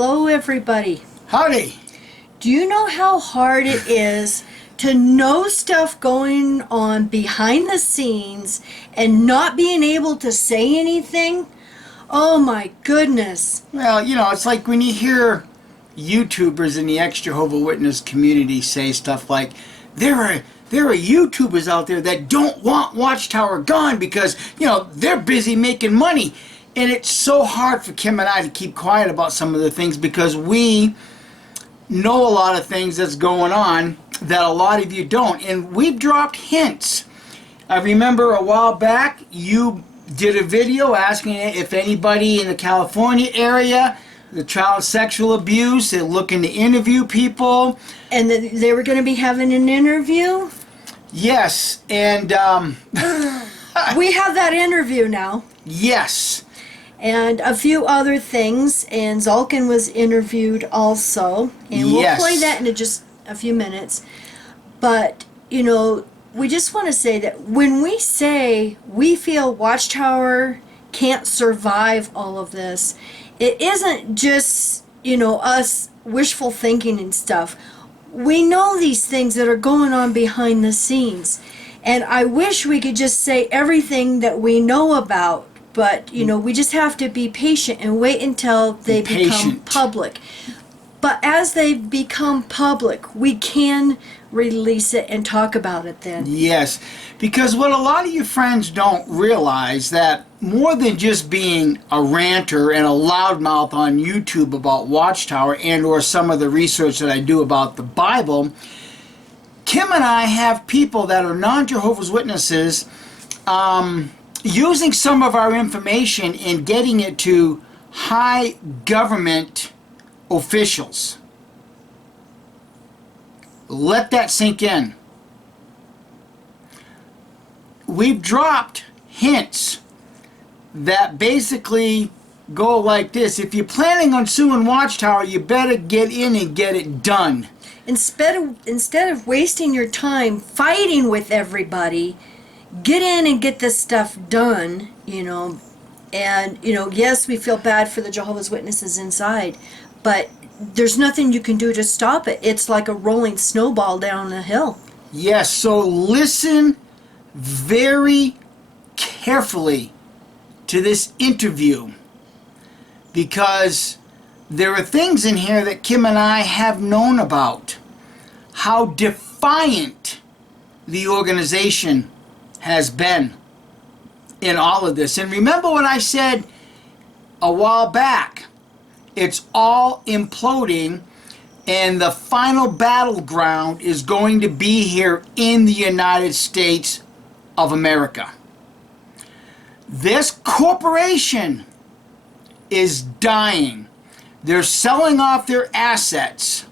Hello, everybody. Howdy. Do you know how hard it is to know stuff going on behind the scenes and not being able to say anything? Oh my goodness. Well, it's like when you hear YouTubers in the ex-Jehovah's Witness community say stuff like, there are YouTubers out there that don't want Watchtower gone because, they're busy making money. And it's so hard for Kim and I to keep quiet about some of the things because we know a lot of things that's going on that a lot of you don't. And we've dropped hints. I remember a while back you did a video asking if anybody in the California area, the child sexual abuse, they're looking to interview people. And they were going to be having an interview? Yes, and we have that interview now. Yes. And a few other things, and Zalkin was interviewed also, and we'll play that in just a few minutes. But, we just want to say that when we say we feel Watchtower can't survive all of this, it isn't just, us wishful thinking and stuff. We know these things that are going on behind the scenes, and I wish we could just say everything that we know about. But, we just have to be patient and wait until they become public. But as they become public, we can release it and talk about it then. Yes, because what a lot of your friends don't realize that more than just being a ranter and a loudmouth on YouTube about Watchtower and or some of the research that I do about the Bible, Kim and I have people that are non-Jehovah's Witnesses using some of our information and getting it to high government officials. Let that sink in. We've dropped hints that basically go like this. If you're planning on suing Watchtower, you better get in and get it done. Instead of wasting your time fighting with everybody, get in and get this stuff done, and, yes, we feel bad for the Jehovah's Witnesses inside, but there's nothing you can do to stop it. It's like a rolling snowball down the hill. Yes, so listen very carefully to this interview because there are things in here that Kim and I have known about. How defiant the organization has been in all of this. And remember what I said a while back, it's all imploding and the final battleground is going to be here in the United States of America. This corporation is dying. They're selling off their assets.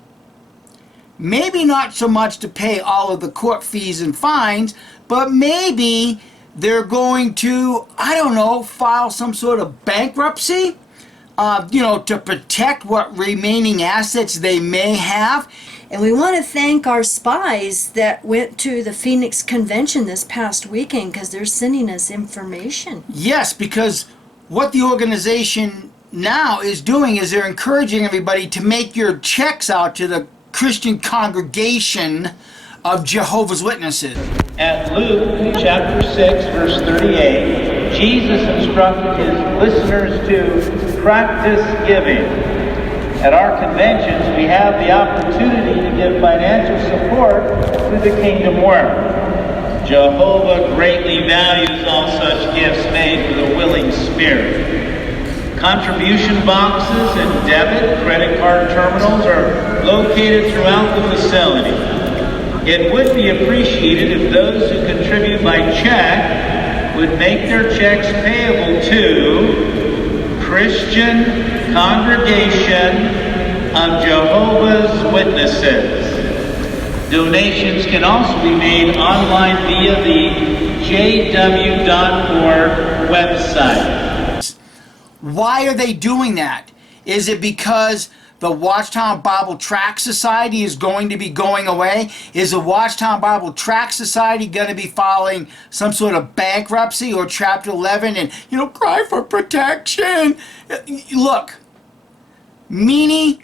Maybe not so much to pay all of the court fees and fines, but maybe they're going to, file some sort of bankruptcy, to protect what remaining assets they may have. And we want to thank our spies that went to the Phoenix Convention this past weekend because they're sending us information. Yes, because what the organization now is doing is they're encouraging everybody to make your checks out to the Christian Congregation of Jehovah's Witnesses. At Luke chapter 6, verse 38, Jesus instructed his listeners to practice giving. At our conventions, we have the opportunity to give financial support to the kingdom work. Jehovah greatly values all such gifts made with a willing spirit. Contribution boxes and debit, credit card terminals are located throughout the facility. It would be appreciated if those who contribute by check would make their checks payable to Christian Congregation of Jehovah's Witnesses. Donations can also be made online via the jw.org website. Why are they doing that? Is it because the Watchtower Bible Tract Society is going to be going away? Is the Watchtower Bible Tract Society going to be filing some sort of bankruptcy or Chapter 11 and, cry for protection? Look, Meanie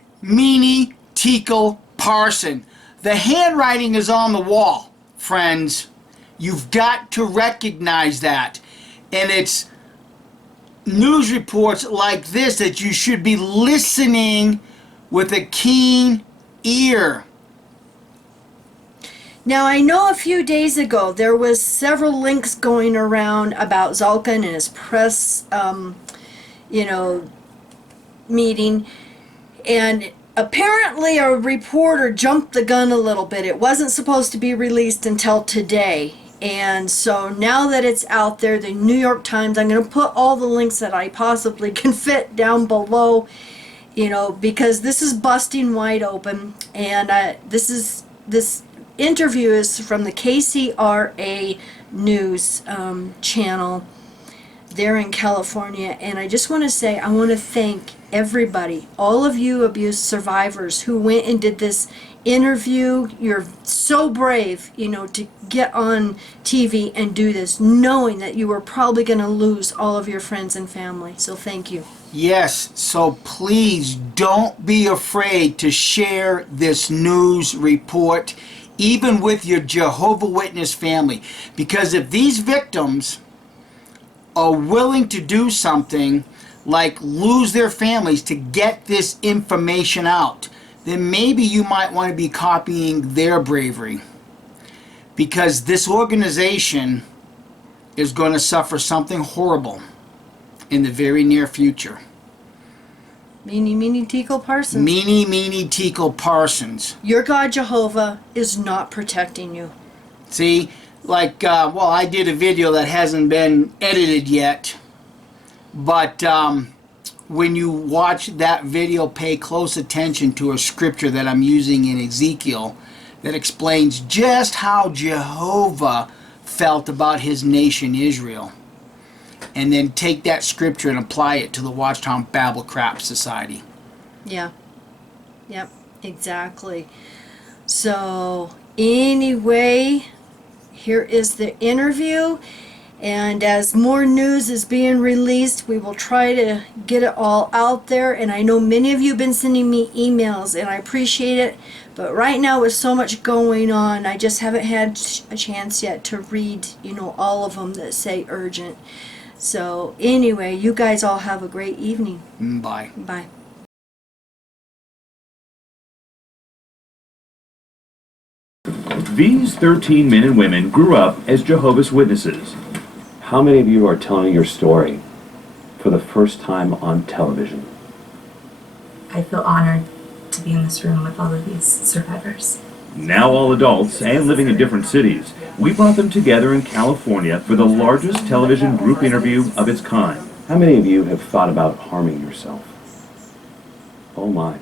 Teakle Parson. The handwriting is on the wall, friends. You've got to recognize that. And it's news reports like this that you should be listening with a keen ear. Now, I know a few days ago there was several links going around about Zalkin and his press, meeting, and apparently a reporter jumped the gun a little bit. It wasn't supposed to be released until today. And so now that it's out there, the New York Times, I'm going to put all the links that I possibly can fit down below, because this is busting wide open. And this interview is from the KCRA News channel there in California. And I just want to say, I want to thank everybody, all of you abuse survivors who went and did this interview. You're so brave, to get on TV and do this, knowing that you were probably going to lose all of your friends and family. So thank you. Yes, so please don't be afraid to share this news report, even with your Jehovah's Witness family. Because if these victims are willing to do something like lose their families to get this information out, then maybe you might want to be copying their bravery. Because this organization is going to suffer something horrible in the very near future. Meanie Teakle Parsons. Meanie Teakle Parsons. Your God Jehovah is not protecting you. See, I did a video that hasn't been edited yet, but when you watch that video, pay close attention to a scripture that I'm using in Ezekiel that explains just how Jehovah felt about his nation Israel. And then take that scripture and apply it to the Watchtower Babel Crap Society. Yeah. Yep, exactly. So, anyway, here is the interview. And as more news is being released, we will try to get it all out there. And I know many of you have been sending me emails, and I appreciate it. But right now, with so much going on, I just haven't had a chance yet to read, all of them that say urgent. So anyway, you guys all have a great evening. Bye. Bye. These 13 men and women grew up as Jehovah's Witnesses. How many of you are telling your story for the first time on television? I feel honored to be in this room with all of these survivors. Now all adults and living in different cities, we brought them together in California for the largest television group interview of its kind. How many of you have thought about harming yourself? Oh my.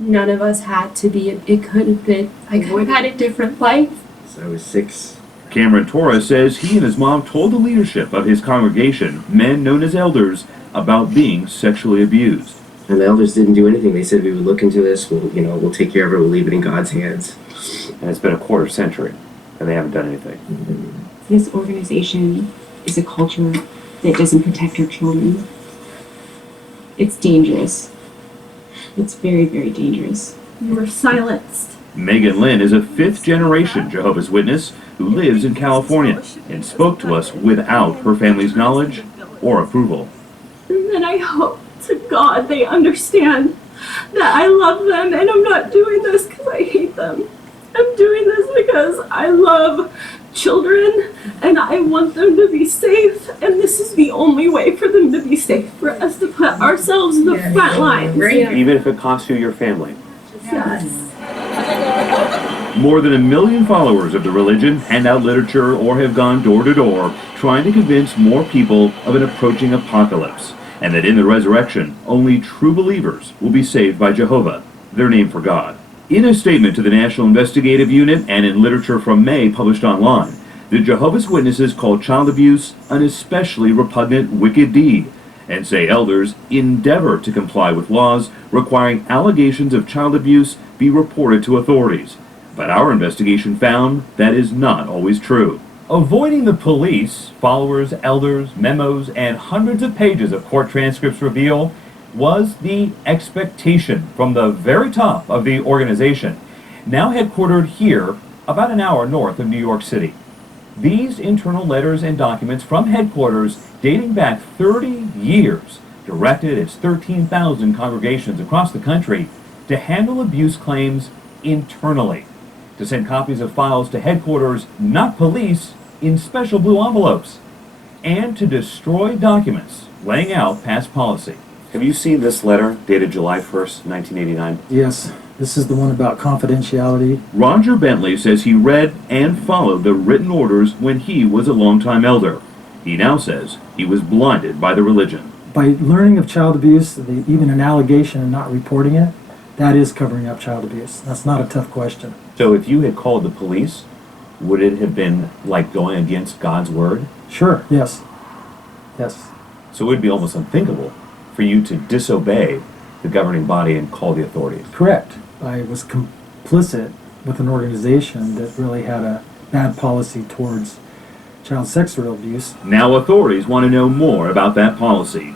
None of us had to be. It could have been. I could have had a different life. So I was 6. Cameron Torres says he and his mom told the leadership of his congregation, men known as elders, about being sexually abused. And the elders didn't do anything. They said we would look into this. We'll take care of it. We'll leave it in God's hands. And it's been a quarter century, and they haven't done anything. This organization is a culture that doesn't protect our children. It's dangerous. It's very, very dangerous. We're silenced. Megan Lynn is a 5th-generation Jehovah's Witness who lives in California and spoke to us without her family's knowledge or approval. And then I hope to God they understand that I love them, and I'm not doing this because I hate them. I'm doing this because I love children and I want them to be safe, and this is the only way for them to be safe, for us to put ourselves in the front lines. Even if it costs you your family. Yes. More than 1 million followers of the religion hand out literature or have gone door to door trying to convince more people of an approaching apocalypse, and that in the resurrection, only true believers will be saved by Jehovah, their name for God. In a statement to the National Investigative Unit and in literature from May published online, the Jehovah's Witnesses call child abuse an especially repugnant, wicked deed, and say elders endeavor to comply with laws requiring allegations of child abuse be reported to authorities. But our investigation found that is not always true. Avoiding the police, followers, elders, memos, and hundreds of pages of court transcripts reveal was the expectation from the very top of the organization, now headquartered here about an hour north of New York City. These internal letters and documents from headquarters dating back 30 years directed its 13,000 congregations across the country to handle abuse claims internally, to send copies of files to headquarters, not police, in special blue envelopes, and to destroy documents laying out past policy. Have you seen this letter dated July 1st, 1989? Yes, this is the one about confidentiality. Roger Bentley says he read and followed the written orders when he was a longtime elder. He now says he was blinded by the religion. By learning of child abuse, even an allegation and not reporting it, that is covering up child abuse. That's not a tough question. So if you had called the police, would it have been like going against God's word? Sure, yes. Yes. So it would be almost unthinkable for you to disobey the governing body and call the authorities. Correct. I was complicit with an organization that really had a bad policy towards child sexual abuse. Now authorities want to know more about that policy.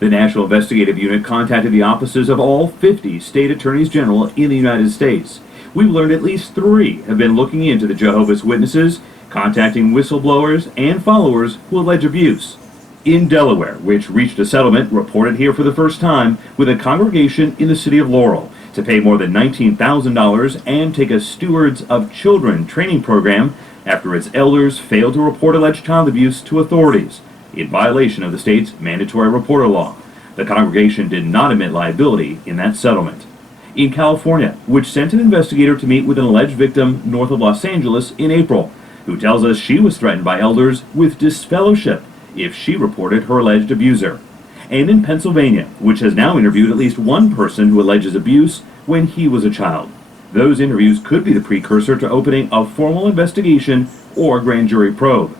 The National Investigative Unit contacted the offices of all 50 state attorneys general in the United States. We've learned at least 3 have been looking into the Jehovah's Witnesses, contacting whistleblowers and followers who allege abuse. In Delaware, which reached a settlement reported here for the first time with a congregation in the city of Laurel to pay more than $19,000 and take a Stewards of Children training program after its elders failed to report alleged child abuse to authorities, in violation of the state's mandatory reporter law. The congregation did not admit liability in that settlement. In California, which sent an investigator to meet with an alleged victim north of Los Angeles in April, who tells us she was threatened by elders with disfellowship if she reported her alleged abuser. And in Pennsylvania, which has now interviewed at least one person who alleges abuse when he was a child. Those interviews could be the precursor to opening a formal investigation or grand jury probe.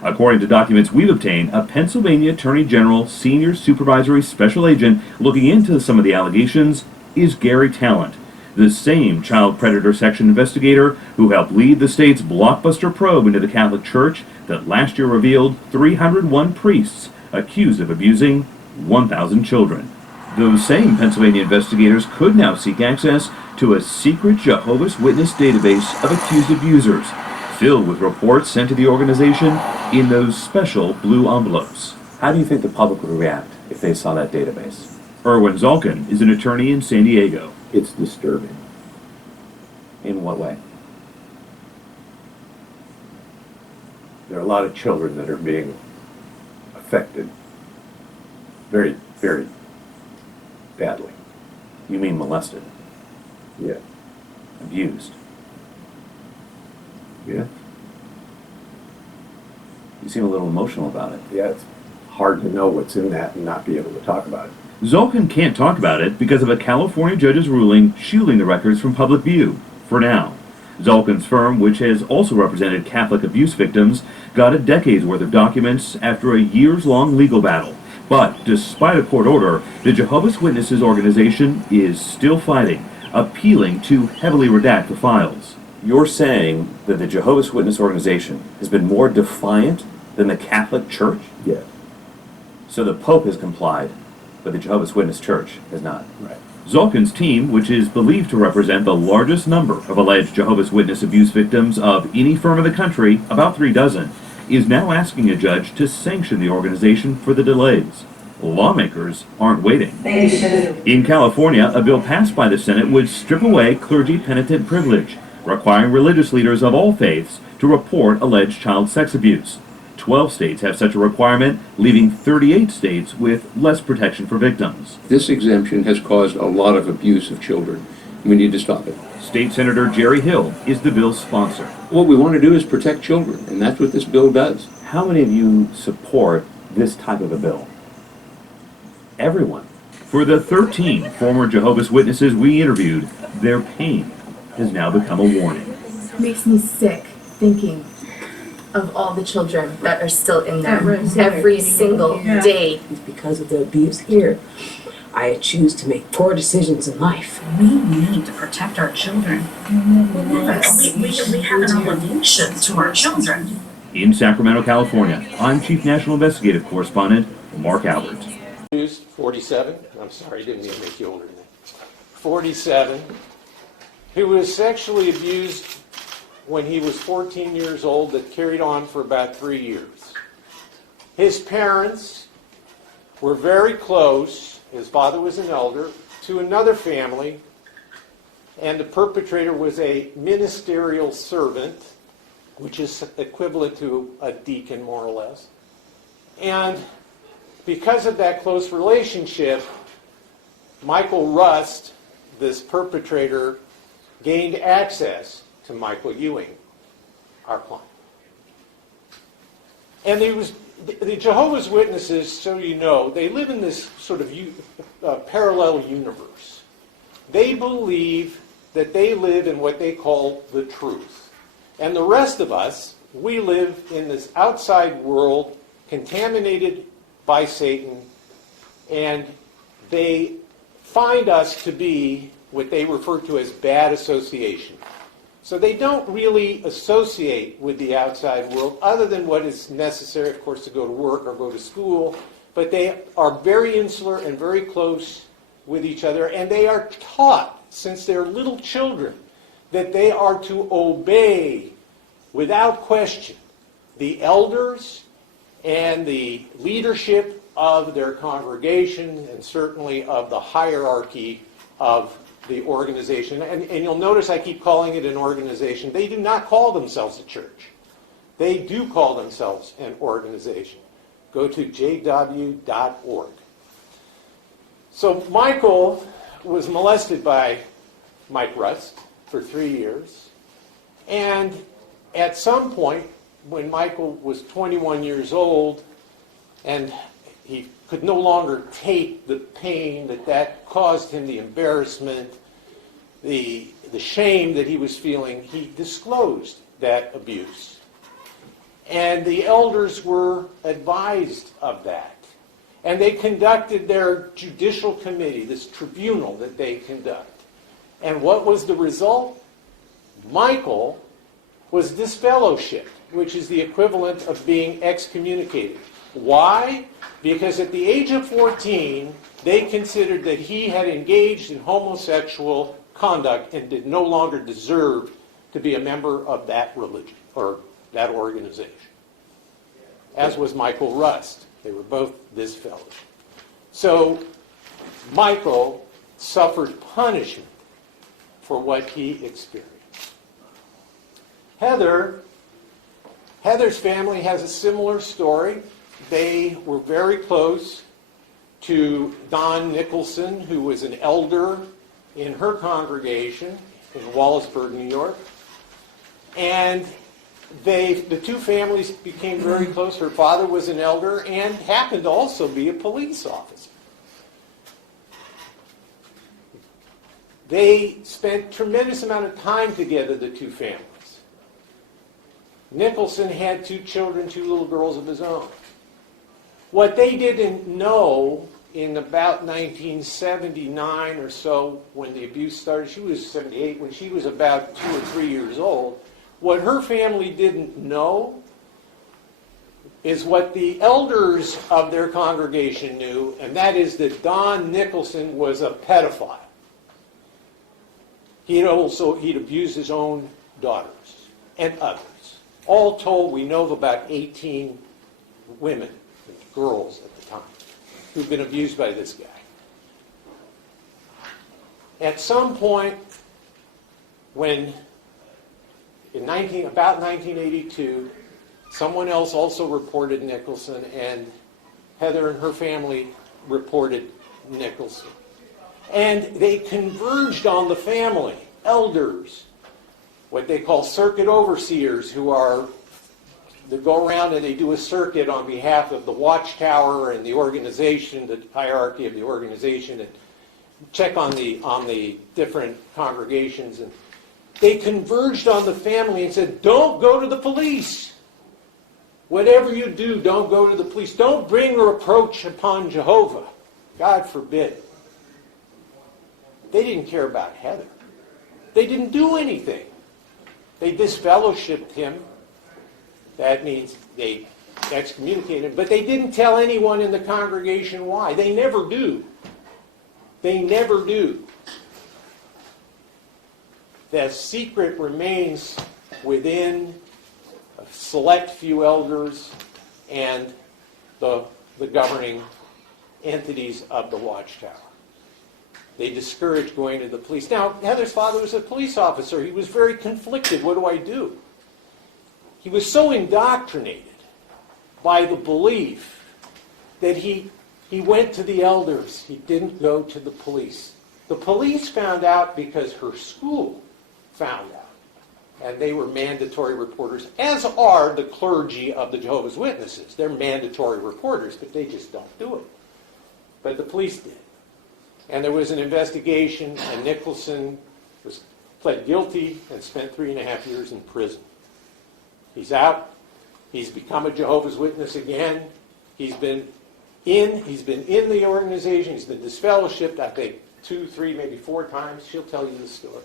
According to documents we've obtained, a Pennsylvania Attorney General Senior Supervisory Special Agent looking into some of the allegations is Gary Talent, the same child predator section investigator who helped lead the state's blockbuster probe into the Catholic Church that last year revealed 301 priests accused of abusing 1,000 children. Those same Pennsylvania investigators could now seek access to a secret Jehovah's Witness database of accused abusers, filled with reports sent to the organization in those special blue envelopes. How do you think the public would react if they saw that database? Erwin Zalkin is an attorney in San Diego. It's disturbing. In what way? There are a lot of children that are being affected very, very badly. You mean molested, Yeah. abused? Yeah. You seem a little emotional about it. Yeah, it's hard to know what's in that and not be able to talk about it. Zalkin can't talk about it because of a California judge's ruling shielding the records from public view, for now. Zalkin's firm, which has also represented Catholic abuse victims, got a decade's worth of documents after a years-long legal battle. But despite a court order, the Jehovah's Witnesses organization is still fighting, appealing to heavily redact the files. You're saying that the Jehovah's Witness organization has been more defiant than the Catholic Church? Yeah. So the Pope has complied, but the Jehovah's Witness Church has not. Right. Zalkin's team, which is believed to represent the largest number of alleged Jehovah's Witness abuse victims of any firm in the country, about 3 dozen, is now asking a judge to sanction the organization for the delays. Lawmakers aren't waiting. In California, a bill passed by the Senate would strip away clergy penitent privilege, requiring religious leaders of all faiths to report alleged child sex abuse. 12 states have such a requirement, leaving 38 states with less protection for victims. This exemption has caused a lot of abuse of children. We need to stop it. State Senator Jerry Hill is the bill's sponsor. What we want to do is protect children, and that's what this bill does. How many of you support this type of a bill? Everyone. For the 13 former Jehovah's Witnesses we interviewed, their pain has now become a warning. It makes me sick thinking of all the children that are still in there every single day. Because of the abuse here, I choose to make poor decisions in life. We need to protect our children. We have an obligation to our children. In Sacramento, California, I'm Chief National Investigative Correspondent Mark Albert. Who's 47? I'm sorry, I didn't mean to make you older than that. 47, who was sexually abused when he was 14 years old, that carried on for about 3 years. His parents were very close. His father was an elder to another family, and the perpetrator was a ministerial servant, which is equivalent to a deacon, more or less. And because of that close relationship, Michael Rust, this perpetrator, gained access to Michael Ewing, our client. And the Jehovah's Witnesses, so you know, they live in this sort of parallel universe. They believe that they live in what they call the truth. And the rest of us, we live in this outside world contaminated by Satan, and they find us to be what they refer to as bad association. So they don't really associate with the outside world other than what is necessary, of course, to go to work or go to school, but they are very insular and very close with each other, and they are taught since they're little children that they are to obey without question the elders and the leadership of their congregation, and certainly of the hierarchy of the organization. And you'll notice I keep calling it an organization. They do not call themselves a church. They do call themselves an organization. Go to jw.org. So Michael was molested by Mike Rust for 3 years. And at some point, when Michael was 21 years old, and he could no longer take the pain that caused him, the embarrassment, the shame that he was feeling, he disclosed that abuse. And the elders were advised of that. And they conducted their judicial committee, this tribunal that they conduct. And what was the result? Michael was disfellowshipped, which is the equivalent of being excommunicated. Why? Because at the age of 14, they considered that he had engaged in homosexual conduct and did no longer deserve to be a member of that religion or that organization. As was Michael Rust. They were both disfellowshipped. So Michael suffered punishment for what he experienced. Heather's family has a similar story. They were very close to Don Nicholson, who was an elder in her congregation in Wallaceburg, New York. And the two families became very close. Her father was an elder and happened to also be a police officer. They spent a tremendous amount of time together, the two families. Nicholson had 2 children, 2 little girls of his own. What they didn't know in about 1979 or so, when the abuse started, she was 78, when she was about 2 or 3 years old, what her family didn't know is what the elders of their congregation knew, and that is that Don Nicholson was a pedophile. He'd abused his own daughters and others. All told, we know of about 18 women, girls at the time, who've been abused by this guy. At some point, when about 1982, someone else also reported Nicholson, and Heather and her family reported Nicholson. And they converged on the family, elders, what they call circuit overseers, they go around and they do a circuit on behalf of the Watchtower and the organization, the hierarchy of the organization, and check on the different congregations. And they converged on the family and said, don't go to the police. Whatever you do, don't go to the police. Don't bring reproach upon Jehovah. God forbid. They didn't care about Heather. They didn't do anything. They disfellowshipped him. That means they excommunicated, but they didn't tell anyone in the congregation why. They never do. They never do. The secret remains within a select few elders and the governing entities of the Watchtower. They discouraged going to the police. Now, Heather's father was a police officer. He was very conflicted. What do I do? He was so indoctrinated by the belief that he went to the elders. He didn't go to the police. The police found out because her school found out. And they were mandatory reporters, as are the clergy of the Jehovah's Witnesses. They're mandatory reporters, but they just don't do it. But the police did. And there was an investigation, and Nicholson pled guilty and spent 3.5 years in prison. He's out. He's become a Jehovah's Witness again. He's been in the organization. He's been disfellowshipped, I think, 2, 3, maybe 4 times. She'll tell you the story.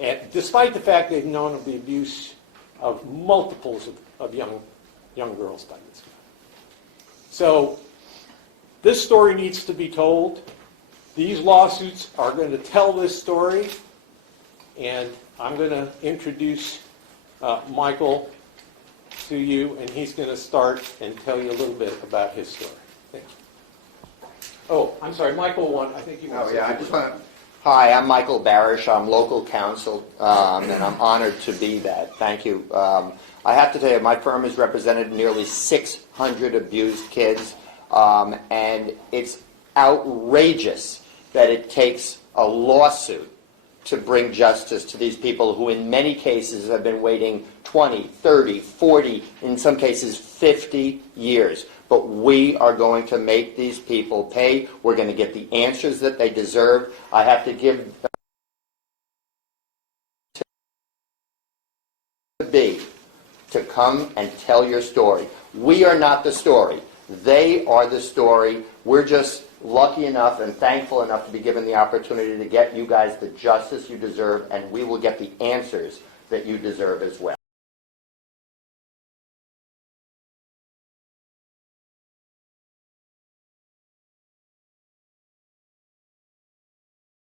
And despite the fact they've known of the abuse of multiples of young girls by this guy. So this story needs to be told. These lawsuits are going to tell this story, and I'm going to introduce Michael to you, and he's going to start and tell you a little bit about his story. Thank you. Oh, I'm sorry, Michael one. I think you want to say. I just want to. Hi, I'm Michael Barish. I'm local counsel, and I'm honored to be that. Thank you. I have to tell you, my firm has represented nearly 600 abused kids, and it's outrageous that it takes a lawsuit to bring justice to these people who in many cases have been waiting 20, 30, 40, in some cases 50 years. But we are going to make these people pay. We're going to get the answers that they deserve. I have to give to come and tell your story. We are not the story. They are the story. We're just lucky enough and thankful enough to be given the opportunity to get you guys the justice you deserve, and we will get the answers that you deserve as well.